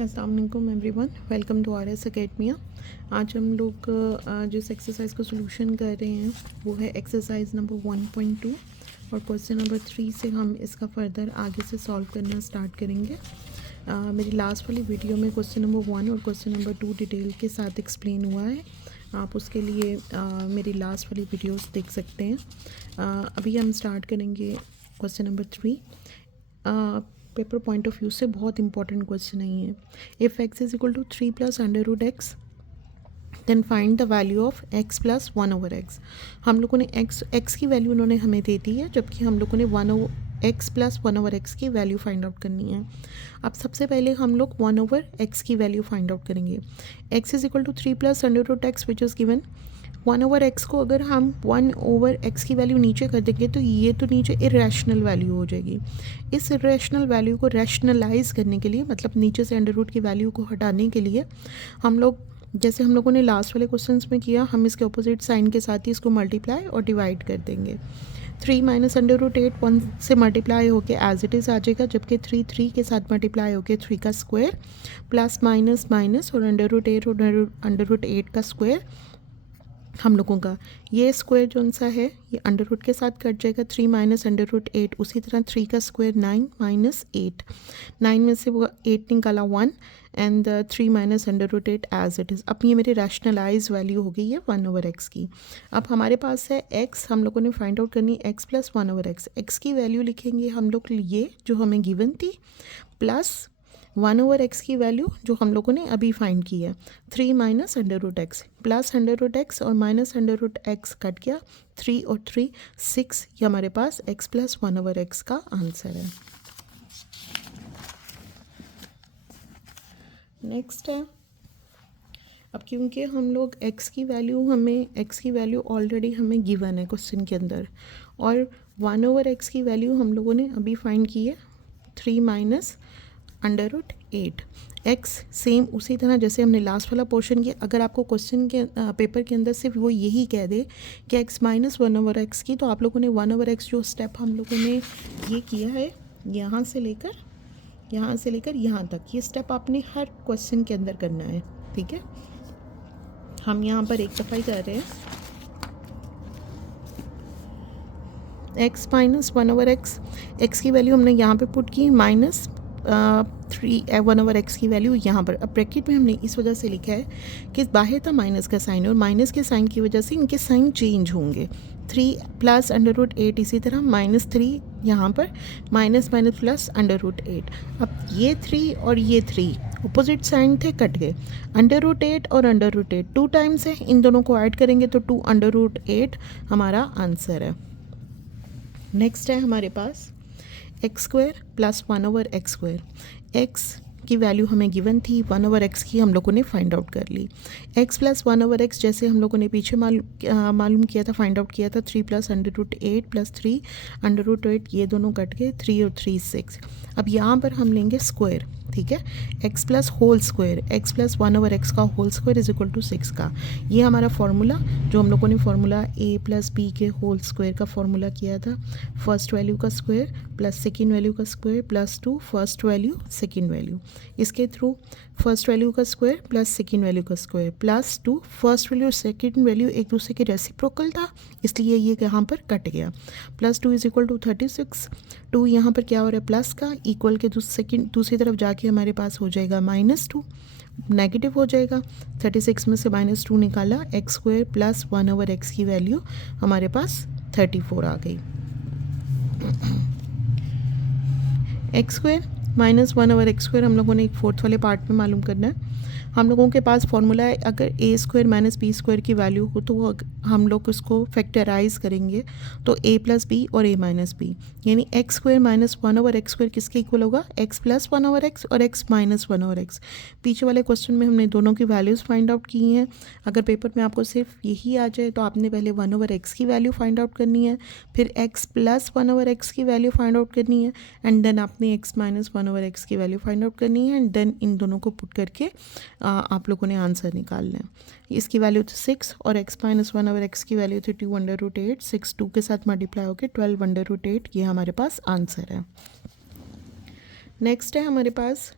अस्सलाम वालेकुम everyone, welcome to RS academia. आज हम लोग जिस एक्सरसाइज का सोल्यूशन कर रहे हैं वो है एक्सरसाइज नंबर 1.2 और क्वेश्चन नंबर 3 से हम इसका फर्दर आगे से सॉल्व करना स्टार्ट करेंगे। मेरी लास्ट वाली वीडियो में क्वेश्चन नंबर 1 और क्वेश्चन नंबर 2 डिटेल के साथ एक्सप्लेन हुआ है। आप उसके लिए मेरी लास्ट वाली वीडियोस देख सकते हैं। अभी हम स्टार्ट करेंगे question number 3। Paper point of view से बहुत इंपॉर्टेंट क्वेश्चन है ये। If x is equal to 3 plus under root x then find the value of x plus 1/x। हम लोगों ने x की वैल्यू उन्होंने हमें दे दी है, जबकि हम लोगों ने x प्लस 1/x की वैल्यू फाइंड आउट करनी है। अब सबसे पहले हम लोग 1/x की वैल्यू फाइंड आउट करेंगे। x is equal to 3 plus under root x which is given. 1/x को अगर हम 1/x की वैल्यू नीचे कर देंगे तो ये तो नीचे इरेशनल वैल्यू हो जाएगी। इस इरेशनल वैल्यू को रैशनलाइज करने के लिए, मतलब नीचे से अंडर रूट की वैल्यू को हटाने के लिए, हम लोग जैसे हम लोगों ने लास्ट वाले क्वेश्चंस में किया, हम इसके अपोजिट साइन के साथ ही इसको मल्टीप्लाई और डिवाइड कर देंगे। 3 माइनस अंडर रूट 8 1 से मल्टीप्लाई होके एज इट इज़ आ जाएगा, जबकि 3 3 के साथ मल्टीप्लाई होके 3 का स्क्वायर प्लस माइनस माइनस और अंडर रूट 8 और अंडर रूट 8 का स्क्वायर। हम लोगों का ये स्क्वायर जो सा है ये अंडर रूट के साथ कट जाएगा। 3 माइनस अंडर रूट 8, उसी तरह 3 का स्क्वायर 9 माइनस 8, 9 में से वो 8 निकाला 1 and 3 minus under root 8 as it is. अब ये मेरी रैशनलाइज वैल्यू हो गई है 1/x की। अब हमारे पास है x, हम लोगों ने फाइंड आउट करनी है x प्लस 1/x। x की वैल्यू लिखेंगे हम लोग ये जो हमें गिवन थी, प्लस 1/x की वैल्यू जो हम लोगों ने अभी फाइंड की है, 3 minus under root x plus under root x और माइनस अंडर रूट एक्स कट गया, 3 और 3 6। ये हमारे पास x प्लस 1/x का आंसर है। नेक्स्ट है, अब क्योंकि हम लोग x की वैल्यू ऑलरेडी हमें गिवन है क्वेश्चन के अंदर, और 1/x की वैल्यू हम लोगों ने अभी फाइंड की है 3 minus under root 8। X same उसी तरह जैसे हमने लास्ट वाला पोर्शन किया। अगर आपको क्वेश्चन के पेपर के अंदर सिर्फ वो यही कह दे कि x माइनस 1/x की, तो आप लोगों ने 1/x जो स्टेप हम लोगों ने ये किया है यहाँ से लेकर यहाँ तक, ये स्टेप आपने हर क्वेश्चन के अंदर करना है। ठीक है, हम यहाँ पर एक दफ़ा ही कर रहे हैं। x माइनस 1/x, एक्स की वैल्यू हमने यहाँ पे पुट की, माइनस 1/x की वैल्यू यहाँ पर। अब ब्रैकेट में हमने इस वजह से लिखा है कि बाहर था माइनस का साइन, और माइनस के साइन की वजह से इनके साइन चेंज होंगे। 3 प्लस अंडर रूट 8, इसी तरह माइनस 3 यहाँ पर, minus minus plus under root 8। अब ये 3 और ये 3 अपोजिट साइन थे, कट गए। अंडर रूट 8 और अंडर रूट 8 2 टाइम्स है, इन दोनों को ऐड करेंगे तो 2 अंडर रूट 8 हमारा आंसर है। नेक्स्ट है हमारे पास एक्स स्क्वायर प्लस 1/x स्क्वायर। एक्स की वैल्यू हमें गिवन थी, 1/x की हम लोगों ने फाइंड आउट कर ली। x प्लस 1/x जैसे हम लोगों ने पीछे मालूम किया था, फाइंड आउट किया था, 3 plus under root 8 plus 3 under root 8, ये दोनों कट गए, 3 और 3 6। अब यहाँ पर हम लेंगे स्क्वायर। ठीक है, x plus whole square, x plus 1/x का whole square is equal to 6 का। ये हमारा फार्मूला जो हम लोगों ने फार्मूला a प्लस b के होल स्क्वायर का फार्मूला किया था, फर्स्ट वैल्यू का स्क्वायर प्लस सेकेंड वैल्यू का square plus 2 first value second value, इसके थ्रू फर्स्ट वैल्यू का स्क्वायर प्लस सेकेंड वैल्यू का square plus 2 first value second value एक दूसरे के रेसिप्रोकल था, इसलिए ये यहाँ पर कट गया। प्लस 2 इज इक्वल टू 36, 2 यहाँ पर क्या हो रहा है प्लस का, इक्वल के दूसरी तरफ जाके हमारे पास हो जाएगा -2, नेगेटिव हो जाएगा। 36 में से -2 निकाला, एक्स स्क्वायर प्लस 1/x की वैल्यू हमारे पास 34 आ गई। X square minus 1/x square हम लोगों ने एक फोर्थ वाले पार्ट में मालूम करना है। हम लोगों के पास फॉर्मूला है, अगर a square minus b square की वैल्यू हो तो वो हम लोग उसको फैक्टराइज करेंगे तो a प्लस बी और a माइनस बी, यानी x square minus 1/x square किसके इक्वल होगा, x प्लस 1/x और x माइनस 1/x। पीछे वाले क्वेश्चन में हमने दोनों की वैल्यूज़ फाइंड आउट की हैं। अगर पेपर में आपको सिर्फ यही आ जाए तो आपने पहले 1/x की वैल्यू फाइंड आउट करनी है, फिर x प्लस 1/x की वैल्यू फाइंड आउट करनी है, एंड देन आपने x माइनस 1/x की वैल्यू फाइंड आउट करनी है, एंड देन इन दोनों को पुट करके आप लोगों ने आंसर निकालना है। इसकी वैल्यू थी 6 और x माइनस 1/x की वैल्यू थी 2 अंडर रूट 8, 6 2 के साथ मल्टीप्लाई होकर 12 अंडर रूट 8, ये हमारे पास आंसर है। नेक्स्ट है हमारे पास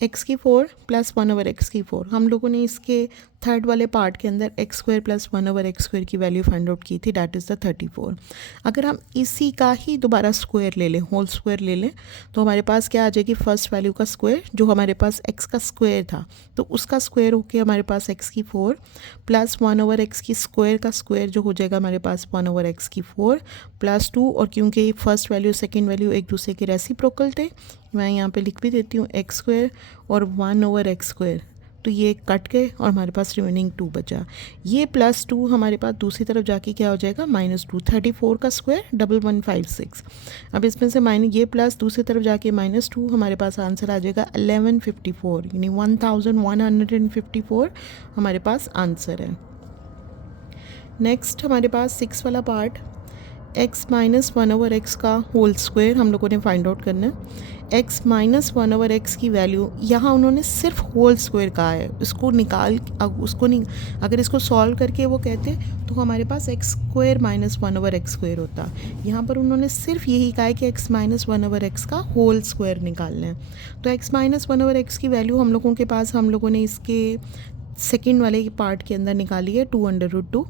एक्स की 4 प्लस 1/x²। हम लोगों ने इसके थर्ड वाले पार्ट के अंदर x² प्लस 1/x² की वैल्यू फाइंड आउट की थी, डैट इज़ द 34। अगर हम इसी का ही दोबारा स्क्वायर ले लें, होल स्क्वायर ले लें, तो हमारे पास क्या आ जाएगी, फर्स्ट वैल्यू का स्क्वायर जो हमारे पास x का स्क्वायर था, तो उसका स्क्वायर होके हमारे पास x की 4 प्लस 1/x की स्क्वायर का स्क्वायर जो हो जाएगा हमारे पास 1/x की 4 प्लस 2। और क्योंकि फर्स्ट वैल्यू सेकेंड वैल्यू एक दूसरे के रेसिप्रोकल थे, मैं यहाँ पे लिख भी देती हूँ x² और 1/x², तो ये कट गए और हमारे पास रिमेनिंग 2 बचा। ये +2 हमारे पास दूसरी तरफ जाके क्या हो जाएगा, -2। 34 का स्क्वायर 1156। अब इसमें से ये प्लस दूसरी तरफ जाके -2, हमारे पास आंसर आ जाएगा 1154, यानी 1154 हमारे पास आंसर है। नेक्स्ट हमारे पास 6 वाला पार्ट, x माइनस 1/x का होल स्क्वायर हम लोगों ने फाइंड आउट करना है। x माइनस 1/x की वैल्यू, यहाँ उन्होंने सिर्फ होल स्क्वायर कहा है, इसको निकाल उसको नहीं, अगर इसको सॉल्व करके वो कहते तो हमारे पास x² माइनस 1/x² होता। यहाँ पर उन्होंने सिर्फ यही कहा है कि x माइनस 1/x का होल स्क्वायर निकालना है। तो x माइनस 1/x की वैल्यू हम लोगों के पास, हम लोगों ने इसके सेकेंड वाले पार्ट के अंदर निकाली है 2/√2,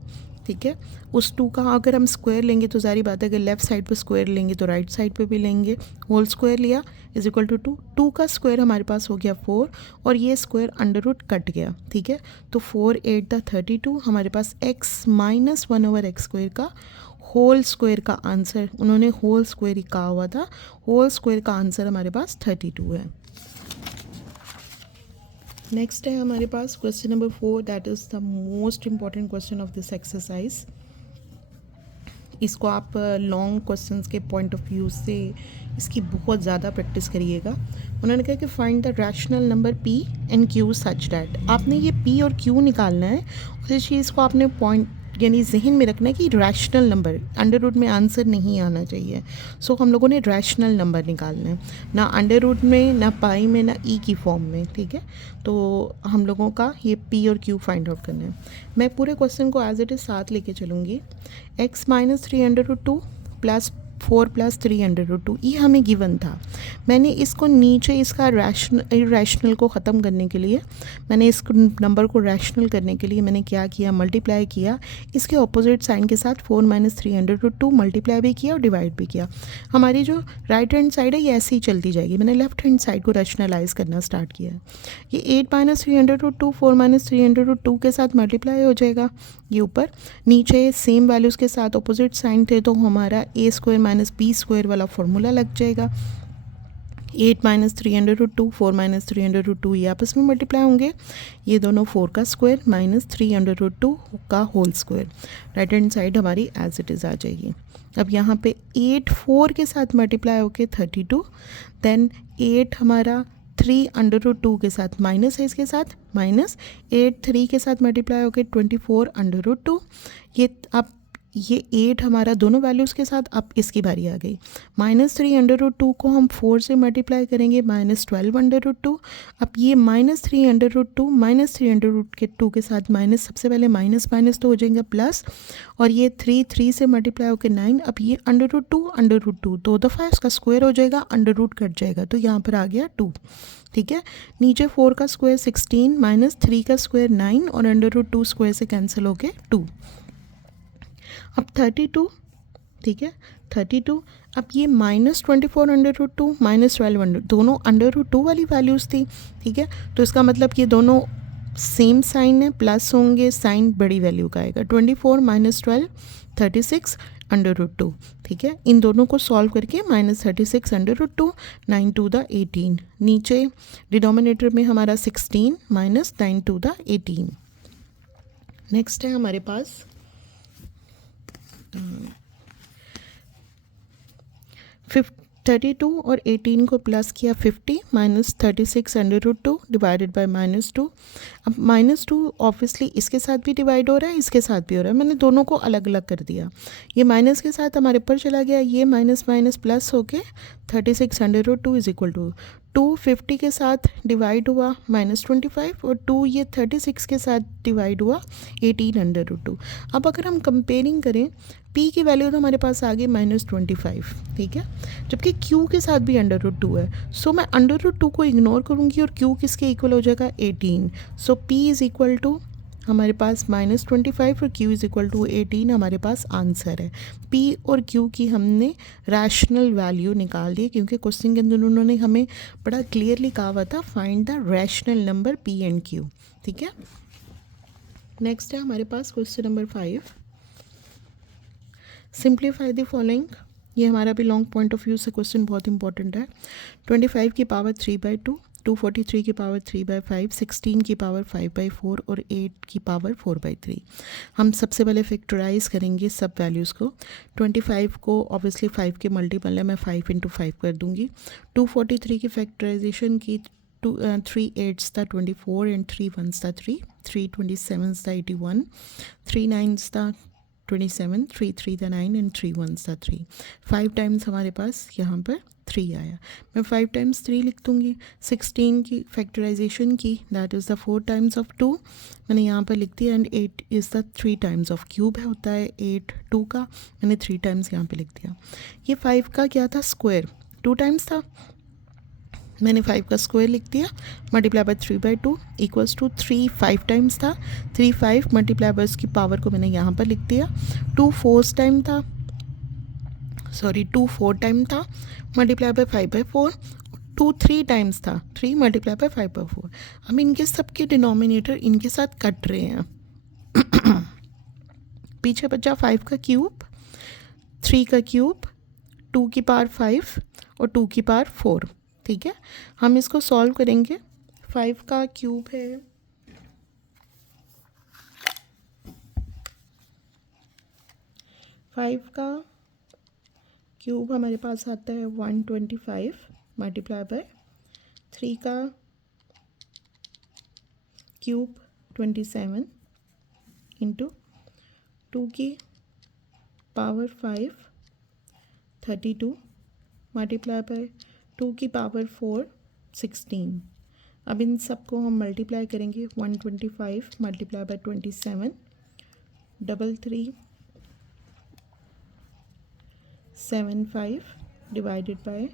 ठीक है। उस 2 का अगर हम स्क्वायर लेंगे तो सारी बात है, अगर लेफ़्ट साइड पे स्क्वायर लेंगे तो राइट साइड पे भी लेंगे। होल स्क्वायर लिया इज इक्वल टू 2, 2 का स्क्वायर हमारे पास हो गया 4 और ये स्क्वायर अंडर रूट कट गया, ठीक है। तो 4 8 द 32 हमारे पास x माइनस 1/x² का होल स्क्वायर का आंसर, उन्होंने होल स्क्वायर ही कहा हुआ था, होल स्क्वायर का आंसर हमारे पास 32 है। नेक्स्ट है हमारे पास question number 4, that is the most important question of this exercise. इसको आप लॉन्ग क्वेश्चंस के पॉइंट ऑफ व्यू से इसकी बहुत ज़्यादा प्रैक्टिस करिएगा। उन्होंने कहा कि find the rational number p and q such that, आपने ये p और q निकालना है और इस चीज़ को आपने पॉइंट यानी जहन में रखना है कि रैशनल नंबर, अंडर रूट में आंसर नहीं आना चाहिए। सो हम लोगों ने रैशनल नंबर निकालना है, ना अंडर रूट में, ना पाई में, ना ई की फॉर्म में, ठीक है। तो हम लोगों का ये p और q फाइंड आउट करना है। मैं पूरे क्वेश्चन को एज इट इज़ साथ लेके चलूँगी। x माइनस 3/√2 प्लस 4 प्लस 3/√2 ये हमें गिवन था। मैंने इसको नीचे इसका रैशनल को ख़त्म करने के लिए, मैंने इस नंबर को रैशनल करने के लिए मैंने क्या किया, मल्टीप्लाई किया इसके ऑपोजिट साइन के साथ। 4 माइनस 3/√2 मल्टीप्लाई भी किया और डिवाइड भी किया। हमारी जो राइट हैंड साइड है ये ऐसे ही चलती जाएगी। मैंने लेफ्ट हैंड साइड को रैशनलाइज करना स्टार्ट किया है। ये 8 माइनस 3/√2 4 माइनस 3/√2 के साथ मल्टीप्लाई हो जाएगा, ये ऊपर नीचे सेम वैल्यूज़ के साथ ऑपोजिट साइन थे तो हमारा a² माइनस b² वाला फॉर्मूला लग जाएगा। 8 माइनस 3/√2 4 माइनस 3/√2 ये आपस में मल्टीप्लाई होंगे, ये दोनों 4 का स्क्वायर माइनस 3/√2 का whole square. Right hand side हमारी एज इट इज़ आ जाएगी। अब यहाँ पे 8 4 के साथ मल्टीप्लाई होके 32, देन 8 हमारा 3/√2 के साथ माइनस है, इसके साथ माइनस 8 3 के साथ मल्टीप्लाई होके 24/√2। ये अब ये 8 हमारा दोनों वैल्यूज़ के साथ, अब इसकी बारी आ गई। माइनस 3/√2 को हम 4 से मल्टीप्लाई करेंगे माइनस 12/√2। अब ये माइनस 3/√2 माइनस 3/√2 के साथ माइनस, सबसे पहले माइनस माइनस तो हो जाएंगे प्लस, और ये 3 से मल्टीप्लाई होकर 9। अब ये √2 दो दफ़ा इसका स्क्वायर हो जाएगा, अंडर रूट कट जाएगा तो यहाँ पर आ गया 2, ठीक है। नीचे 4 का स्क्वायर 16 माइनस 3 का स्क्वायर 9 और अंडर रूट 2 स्क्वायर से कैंसिल होके 2। अब 32, ठीक है 32। अब ये माइनस 24/√2 माइनस 12 दोनों अंडर रूट 2 वाली वैल्यूज़ थी, ठीक है। तो इसका मतलब ये दोनों सेम साइन है, प्लस होंगे, साइन बड़ी वैल्यू का आएगा। 24 माइनस 12 36 अंडर रूट 2, ठीक है। इन दोनों को सॉल्व करके minus 36 under root 2 9 to the 18। नीचे डिनोमिनेटर में हमारा 16 माइनस 9 टू द 18। नेक्स्ट है हमारे पास 32 और 18 को प्लस किया 50 minus 36 under root 2 divided by -2। अब -2 ऑब्वियसली इसके साथ भी डिवाइड हो रहा है, इसके साथ भी हो रहा है, मैंने दोनों को अलग अलग कर दिया। ये माइनस के साथ हमारे ऊपर चला गया, ये माइनस माइनस प्लस होके 36 under root 2 is equal to 2 50 के साथ डिवाइड हुआ -25 और 2 ये 36 के साथ डिवाइड हुआ 18/√2। अब अगर हम कंपेयरिंग करें p की वैल्यू तो हमारे पास आ गई -25, ठीक है, जबकि q के साथ भी √2 है। सो मैं √2 को इग्नोर करूँगी और q किसके इक्वल हो जाएगा 18। सो p इज़ इक्वल टू हमारे पास -25 और q इज़ इक्वल टू 18 हमारे पास आंसर है। p और q की हमने रैशनल वैल्यू निकाल दी, क्योंकि क्वेश्चन के अंदर उन्होंने हमें बड़ा क्लियरली कहा हुआ था find the rational number p and q, ठीक है। नेक्स्ट है हमारे पास question number 5, simplify the following. ये हमारा भी लॉन्ग पॉइंट ऑफ व्यू से क्वेश्चन बहुत इंपॉर्टेंट है। 25 की पावर 3/2, 243 की पावर 3/5, 16 की पावर 5/4 और 8 की पावर 4/3। हम सबसे पहले फैक्टराइज करेंगे सब वैल्यूज़ को। 25 को ऑब्वियसली 5 के मल्टीपल है, मैं 5 × 5 कर दूंगी। 243 की फैक्टराइजेशन की 3 8s था 24 एंड 3 1s था 3, 3 27s था 81, 3 9s था 27, 3 3 था 9 एंड 3 1s था 3। 5 टाइम्स हमारे पास यहाँ पर 3 आया। मैं 5 टाइम्स 3 लिख दूँगी। 16 की फैक्टराइजेशन की, that is the 4 times of 2, मैंने यहाँ पर लिख दिया। And 8 is the 3 times of cube है, होता है 8 2 का, मैंने 3 टाइम्स यहाँ पे लिख दिया। ये 5 का क्या था स्क्वायर, 2 टाइम्स था, मैंने 5 का स्क्वायर लिख दिया, multiply by 3/2 equals to 3 5 times था, 3 5 मल्टीप्लाई बाय उसकी पावर को मैंने यहाँ पर लिख दिया। 2 4 टाइम था, सॉरी 2 4 टाइम था, मल्टीप्लाई बाय 5/4, 2 3 टाइम्स था, 3 मल्टीप्लाई बाय 5/4। अब इनके सबके डिनोमिनेटर इनके साथ कट रहे हैं। पीछे बचा 5 का क्यूब, 3 का क्यूब, 2 की पावर 5 और 2 की पावर 4, ठीक है। हम इसको सॉल्व करेंगे। 5 का क्यूब है 5 का क्यूब हमारे पास आता है 125 मल्टीप्लाई बाय 3 का क्यूब 27 इंटू 2 की पावर 5 32 मल्टीप्लाई बाय 2 की पावर 4 16। अब इन सबको हम मल्टीप्लाई करेंगे। 125 multiply by 27 33 75 divided by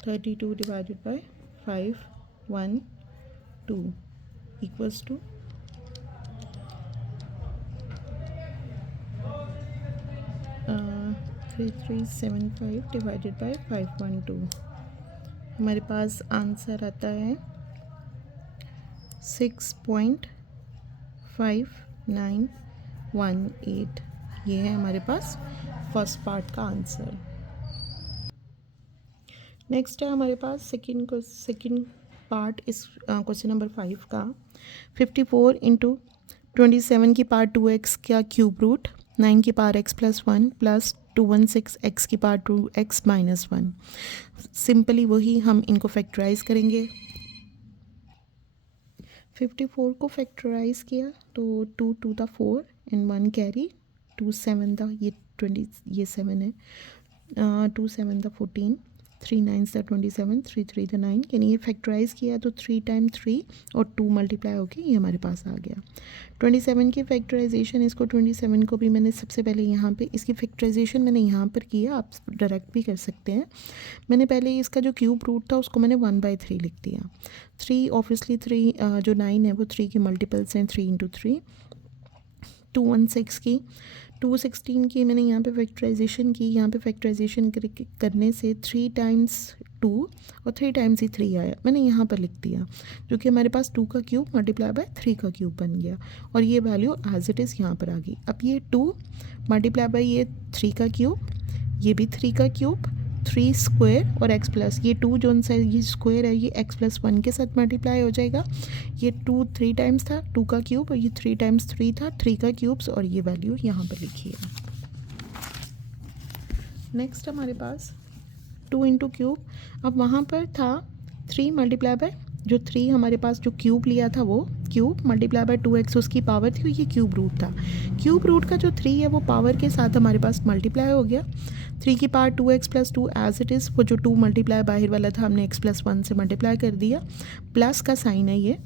32 divided by 512 equals to 3375 divided by 512। हमारे पास आंसर आता है 6.5918। ये है हमारे पास फर्स्ट पार्ट का आंसर। नेक्स्ट है हमारे पास सेकंड पार्ट इस क्वेश्चन नंबर 5 का। 54 × 27 की पावर 2x का क्यूब रूट, 9 की पावर x + 1 प्लस 216 x की पावर 2x - 1। सिंपली वही हम इनको फैक्टराइज करेंगे। 54 को फैक्टराइज किया तो 2 2 था 4 एंड 1 कैरी, 2 7 था ये 20, ये 7 है, 2 7 था 14, 3 9 था 27, 3 3 था 9। यानी ये फैक्टराइज किया तो 3 टाइम 3 और 2 मल्टीप्लाई होके ये हमारे पास आ गया। 27 की फैक्टराइजेशन, इसको 27 को भी मैंने सबसे पहले यहाँ पे इसकी फैक्टराइजेशन मैंने यहाँ पर किया, आप डायरेक्ट भी कर सकते हैं। मैंने पहले इसका जो क्यूब रूट था उसको मैंने 1/3 लिख दिया। 3 ऑब्वियसली 3 जो 9 है वो 3 के मल्टीपल्स हैं, 3 × 3। 216 की 216 की मैंने यहाँ पे फैक्टराइजेशन की। यहाँ पे फैक्टराइजेशन करने से 3 टाइम्स 2 और 3 टाइम्स ही 3 आया, मैंने यहाँ पर लिख दिया, जो कि हमारे पास 2 का क्यूब मल्टीप्लाई बाय 3 का क्यूब बन गया और ये वैल्यू एज इट इज़ यहाँ पर आ गई। अब ये 2 मल्टीप्लाई बाय ये 3 का क्यूब, ये भी 3 का क्यूब, 3 स्क्वायर और x प्लस ये 2 जो सा ये स्क्वायर है ये x + 1 के साथ मल्टीप्लाई हो जाएगा। ये 2 3 टाइम्स था 2 का क्यूब और ये 3 टाइम्स 3 था 3 का क्यूब्स और ये वैल्यू यहाँ पर लिखी है। नेक्स्ट हमारे पास 2 × क्यूब। अब वहाँ पर था 3 मल्टीप्लाई बाय जो 3 हमारे पास जो क्यूब लिया था वो क्यूब मल्टीप्लाई बाय 2x उसकी पावर थी, ये क्यूब रूट था। क्यूब रूट का जो 3 है वो पावर के साथ हमारे पास मल्टीप्लाई हो गया। 3 की power 2x plus 2 as it is, वो जो 2 मल्टीप्लाई बाहर वाला था हमने x प्लस 1 से मल्टीप्लाई कर दिया, प्लस का साइन है ये,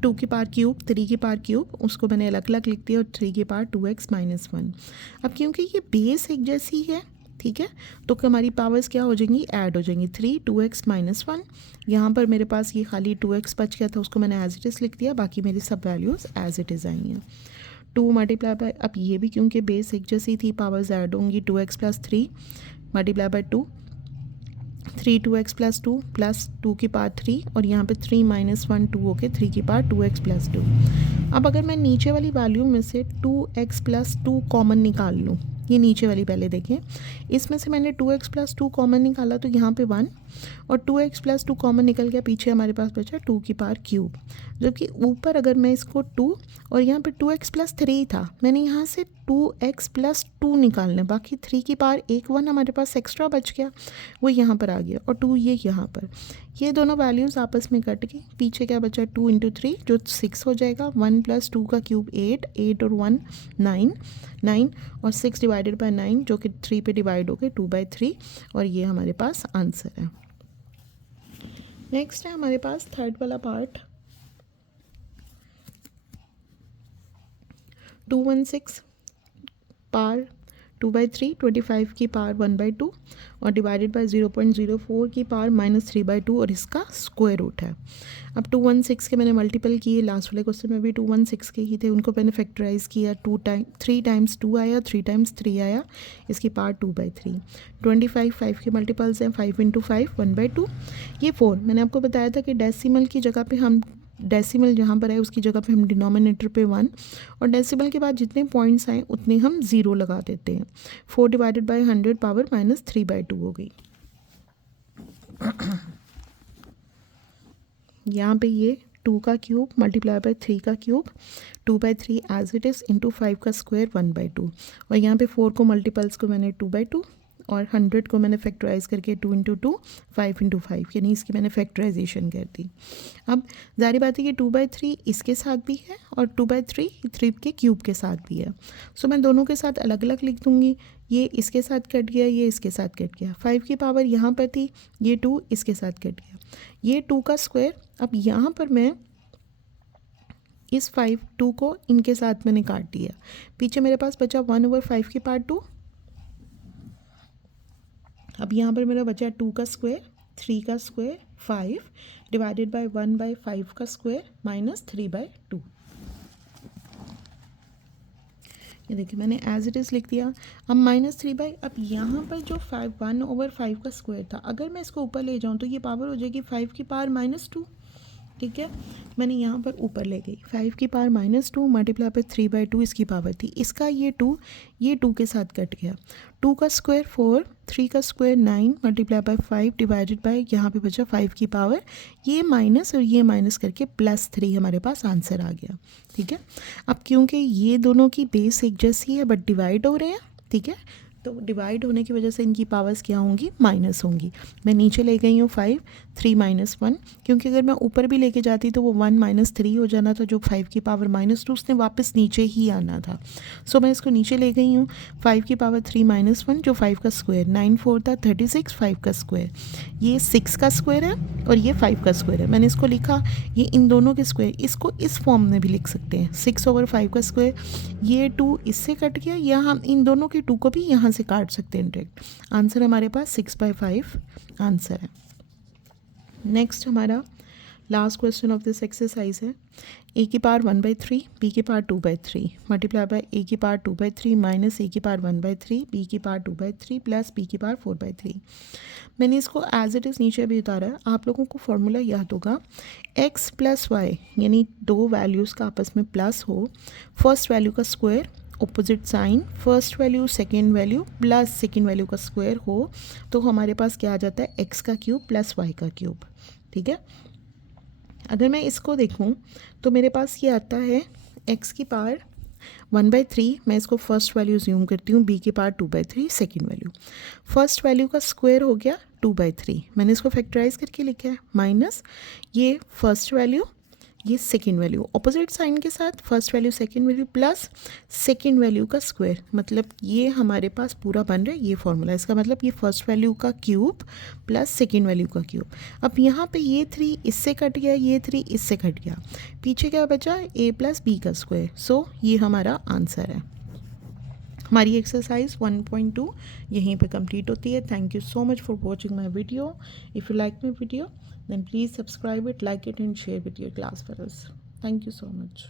2 की पावर क्यूब, 3 की पावर क्यूब, उसको मैंने अलग अलग लिख दिया, और 3 की पावर 2x माइनस 1। अब क्योंकि ये बेस एक जैसी है, ठीक है, तो हमारी पावर्स क्या हो जाएंगी, ऐड हो जाएंगी, 3 2x माइनस 1। यहाँ पर मेरे पास ये खाली 2x बच गया था, उसको मैंने एज इट इज़ लिख दिया, बाकी मेरी सब वैल्यूज़ एज इट इज़ आई हैं। 2 मल्टीप्लाई बाय, अब ये भी क्योंकि बेस एक जैसी थी, पावर्स ऐड होंगी, 2x plus 3 multiply by 2, 3 2x plus 2 plus 2 की पावर 3, और यहाँ पे 3 माइनस 1 2 होके 3 की पावर 2x प्लस 2। अब अगर मैं नीचे वाली वैल्यू में से 2x प्लस 2 कॉमन निकाल लूँ, ये नीचे वाली पहले देखें, इसमें से मैंने 2x प्लस 2 कॉमन निकाला तो यहाँ पे 1, और 2x प्लस 2 कॉमन निकल गया, पीछे हमारे पास बचा 2 की पावर क्यूब। जबकि ऊपर अगर मैं इसको 2 और यहाँ पे 2x प्लस 3 था, मैंने यहाँ से 2x प्लस 2 निकालना, बाकी 3 की पावर 1 हमारे पास एक्स्ट्रा बच गया, वो यहाँ पर आ गया, और 2 ये यहाँ पर, ये दोनों वैल्यूज़ आपस में कट गई, पीछे क्या बचा 2 इंटू 3 जो 6 हो जाएगा, 1 प्लस 2 का क्यूब 8, 8 और 1 9, 9 और 6 डिवाइडेड बाय 9 जो कि 3 पे डिवाइड हो गए 2/3, और ये हमारे पास आंसर है। नेक्स्ट है हमारे पास थर्ड वाला पार्ट, 216 पावर 2/3, 25 की पावर 1/2 और डिवाइडेड बाय 0.04 की पावर -3/2, और इसका स्क्वायर रूट है। अब 216 के मैंने मल्टीपल किए, लास्ट वाले क्वेश्चन में भी 216 के ही थे, उनको मैंने फैक्टराइज किया, 3 टाइम्स 2 आया, 3 टाइम्स 3 आया, इसकी पावर 2/3। 25 5 के मल्टीपल्स हैं, 5 इंटू 5 1/2, ये 4। मैंने आपको बताया था कि डेसिमल की जगह पे हम, डेसिमल जहाँ पर है उसकी जगह पे हम डिनोमिनेटर पे 1, और डेसिमल के बाद जितने पॉइंट्स आए उतने हम 0 लगा देते हैं। 4 डिवाइडेड बाय 100 पावर -3/2 हो गई। यहाँ पे ये 2 का क्यूब मल्टीप्लाई बाय 3 का cube, 2/3 as it is, into 5 का स्क्वायर 1/2, और यहाँ पे 4 को मल्टीपल्स को मैंने 2/2 और 100 को मैंने फैक्टराइज करके 2 इंटू 2 5 इंटू 5, यानी इसकी मैंने फैक्टराइजेशन कर दी। अब जारी बात है कि 2/3 इसके साथ भी है और 2/3 3 के क्यूब के साथ भी है, सो मैं दोनों के साथ अलग अलग लिख दूँगी। ये इसके साथ कट गया, ये इसके साथ कट गया, 5 की पावर यहाँ पर थी, ये 2 इसके साथ कट गया, ये 2 का स्क्वायर। अब यहाँ पर मैं इस 2 को इनके साथ मैंने काट दिया, पीछे मेरे पास बचा 1/5 की पावर 2। अब यहाँ पर मेरा बचा 2 का स्क्वायर, 3 का स्क्वायर 5 डिवाइडेड बाय 1/5 का स्क्वायर -3/2। ये देखिए मैंने एज इट इज़ लिख दिया। अब -3/, अब यहाँ पर जो 1/5 का स्क्वायर था, अगर मैं इसको ऊपर ले जाऊँ तो ये पावर हो जाएगी 5 की पावर -2, ठीक है। मैंने यहाँ पर ऊपर ले गई, 5 की पावर -2 मल्टीप्लाई बाय 3/2 इसकी पावर थी, इसका ये 2 के साथ कट गया, 2 का स्क्वायर 4, 3 का square 9 multiply by 5 divided by, यहाँ पे बचा 5 की पावर, ये माइनस और ये माइनस करके +3 हमारे पास आंसर आ गया, ठीक है। अब क्योंकि ये दोनों की बेस एक जैसी है बट डिवाइड हो रहे हैं, ठीक है, तो डिवाइड होने की वजह से इनकी पावर्स क्या होंगी, माइनस होंगी। मैं नीचे ले गई हूँ 5, 3 - 1, क्योंकि अगर मैं ऊपर भी लेके जाती तो वो 1 - 3 हो जाना था, जो 5 की पावर -2 उसने वापस नीचे ही आना था। सो मैं इसको नीचे ले गई हूँ, 5 की पावर 3 - 1 जो 5 का स्क्वायर, 9 4 था 36, 5 का स्क्वायर, ये 6 का स्क्वायर है और ये 5 का स्क्वायर है। मैंने इसको लिखा, ये इन दोनों के स्क्वायर, इसको इस फॉर्म में भी लिख सकते हैं, 6/5 का स्क्वायर, ये 2 इससे कट गया, या हम इन दोनों के 2 को भी यहाँ से काट सकते हैं डायरेक्ट। आंसर हमारे पास 6/5 आंसर है। नेक्स्ट हमारा last question of this exercise है, a की पावर 1/3 b की पावर 2/3 मल्टीप्लाई बाय a की पावर 2/3 माइनस a की पावर 1/3 b की पावर 2/3 प्लस b की पावर 4/3। मैंने इसको एज इट इज़ नीचे भी उतारा है। आप लोगों को फॉर्मूला याद होगा, x + y यानी दो वैल्यूज़ का आपस में प्लस हो, फर्स्ट वैल्यू का square opposite sign, first value second value plus second value का स्क्वायर हो, तो हमारे पास क्या आ जाता है, x का क्यूब प्लस y का क्यूब, ठीक है। अगर मैं इसको देखूं तो मेरे पास ये आता है x की पावर 1/3, मैं इसको फर्स्ट वैल्यू ज़्यूम करती हूँ, b की power 2/3 second value, first value का स्क्वायर हो गया 2/3, मैंने इसको फैक्टराइज करके लिखा है, माइनस ये फर्स्ट वैल्यू, ये सेकेंड वैल्यू, ऑपोजिट साइन के साथ first value second value plus second value का स्क्वायर, मतलब ये हमारे पास पूरा बन रहा है ये फॉर्मूला। इसका मतलब ये फर्स्ट वैल्यू का क्यूब प्लस सेकेंड वैल्यू का क्यूब। अब यहाँ पे ये 3 इससे कट गया, ये 3 इससे कट गया, पीछे क्या बचा, a प्लस बी का स्क्वायर। सो ये हमारा आंसर है। हमारी एक्सरसाइज 1.2 यहीं पे कंप्लीट होती है। Thank you so much for watching my video. If you like my video then please subscribe it, like it and share with your class fellows. Thank you so much.